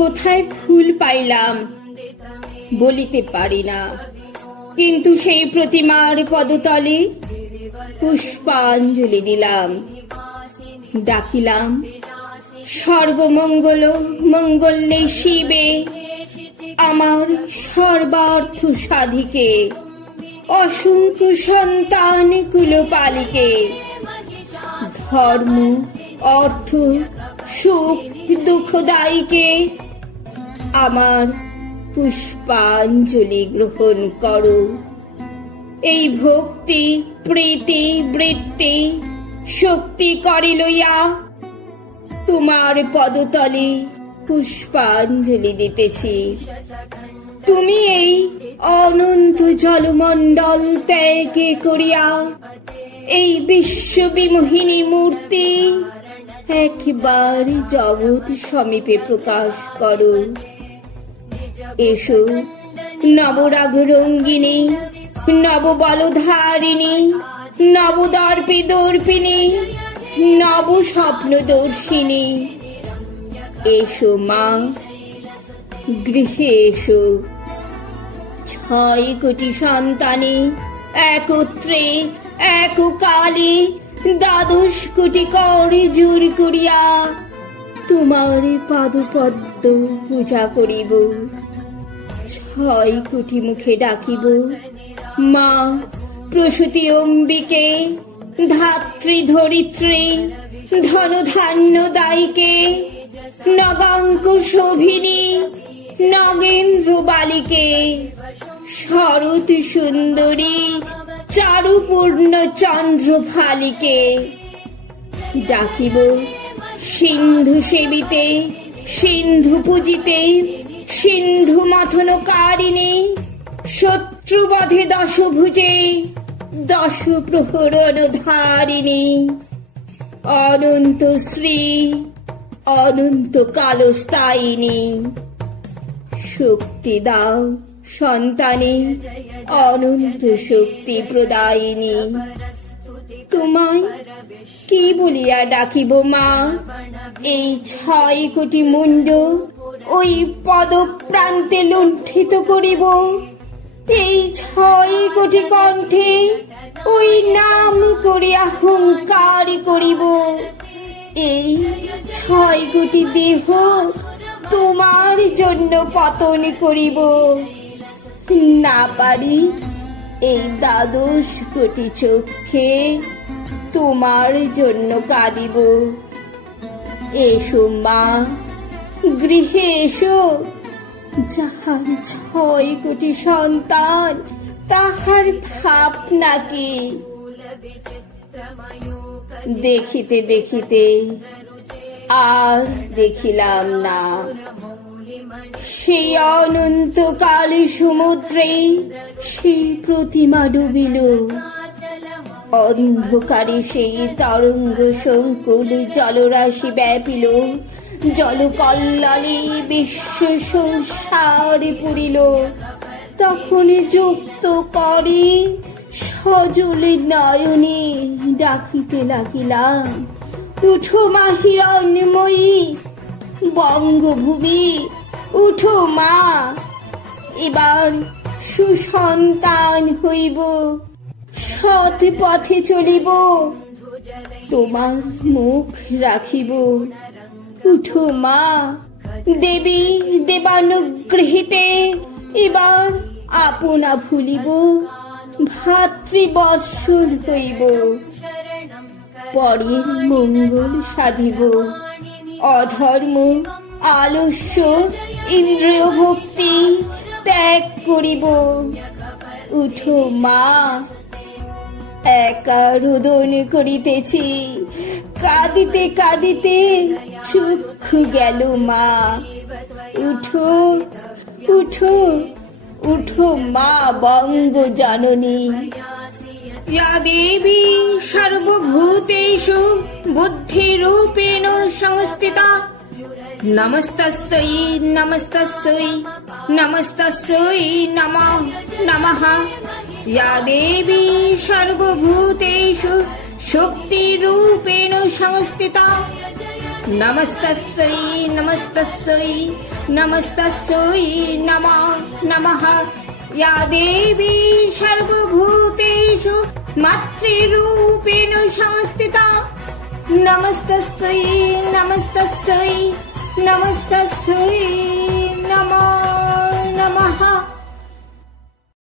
কোথায় ফুল পাইলাম বলিতে পারি না, কিন্তু সেই প্রতিমার পদতলে পুষ্পাঞ্জলি দিলাম। ডাকিলাম সর্বমঙ্গল মঙ্গলে শিবে, আমার সর্বার্থ সাধিকে, অসংখ্য সন্তান কুলপালিকে। ধর্ম অর্থ সুখ দুঃখদায়ীকে আমার পুষ্পাঞ্জলি গ্রহণ করো। এই ভক্তি প্রীতি বৃত্তি শক্তি করি লইয়া তোমার পদতলে পুষ্পাঞ্জলি দিতেছি। তুমি এই অনন্ত জলমণ্ডল ত্যাগ করিয়া এই বিশ্ববিমোহিনী মূর্তি একবার জগৎ সমীপে প্রকাশ করো। এসো নবরাগ রঙ্গিনী, নববলধারিণী, নবদর্পী দর্পিনী, নব স্বপ্নদর্শিনী। এসো মা, গৃহে এসো। 6 কোটি সন্তানে একত্রে এককালে 12 কোটি করে জোর করিয়া তোমার পাদপদ্ম পূজা করিব। 6 কোটি মুখে ডাকিব, মা প্রসূতি অম্বিকে, ধাত্রী ধরিত্রী, ধনধান্য দায়িকে, নগাঙ্ক শোভিনী, নগেন্দ্র বালিকে, শরৎ সুন্দরী, চারুপূর্ণ চন্দ্র ফালিকে। ডাকিব সিন্ধু সেবিতে, সিন্ধু পূজিতে, সিন্ধু মথনকারিণী, শত্রুবধে দশভুজে, 10 প্রহরণ ধারিণী। অনন্ত শ্রী অনন্ত কালস্থায়িনী। শক্তি দাও সন্তানে, অনন্ত শক্তি প্রদায়িনী। তোমায় কি বলিয়া ডাকিব মা? এই 6 কোটি মুন্ড ওই পদ প্রান্তে লুণ্ঠিত করিব। এই 6 কোটি কণ্ঠে ওই নাম করিয়া হুঙ্কার করিব। এই 6 কোটি দেহ তোমার জন্য পতন করিব। না পারি এই 12 কোটি চক্ষে তোমার জন্য কাঁদিব। এসো মা, গৃহে এসো। যাহার 6 কোটি সন্তান তাহার ভাব নাকি? দেখিতে দেখিতে আর দেখিলাম না। সেই অনন্তকাল সমুদ্রে সেই প্রতিমা ডুবিল। অন্ধকারে সেই তরঙ্গ সংকুল জলরাশি ব্যাপিল। জলকল্লালে বিশ্ব সংসারে পুরিল। তখন যুক্ত করে সজলে নয়নে ডাকিতে লাগিলাম, উঠো মা হিরণ্ময়ী, বঙ্গভূমি উঠো মা। এবার সুসন্তান হইব, সৎ পথে চলিব, তোমার মুখ রাখিব। উঠো মা, দেবী দেবানুগৃহীতে এবার আপনা ভুলিব, ভাতৃবৎসল হইব, পরের মঙ্গল সাধিব। অধর্ম আলস্য ইন্দ্রিয় ভক্তি ত্যাগ করিব। উঠো মা, একা রোদন করিতেছি, কাঁদিতে কাঁদিতে চক্ষু গেল মা। উঠো উঠো উঠো মা বঙ্গ জননী। ইয়া দেবী সর্বভূতেষু বুদ্ধিরূপেণ সংস্থিতা, নমস্তস্यै নমস্তস্यै নমস্তস্यै নমঃ নমঃ। ইয়া দেবী সর্বভূতেষু শক্তিরূপেণ সংস্থিতা, নমস্তস্যৈ নমস্তস্যৈ নমস্তস্যৈ নমো নমঃ। या देवी सर्वभूतेषु मातृरूपेण संस्थिता नमस्तस्यै नमस्तस्यै नमस्तस्यै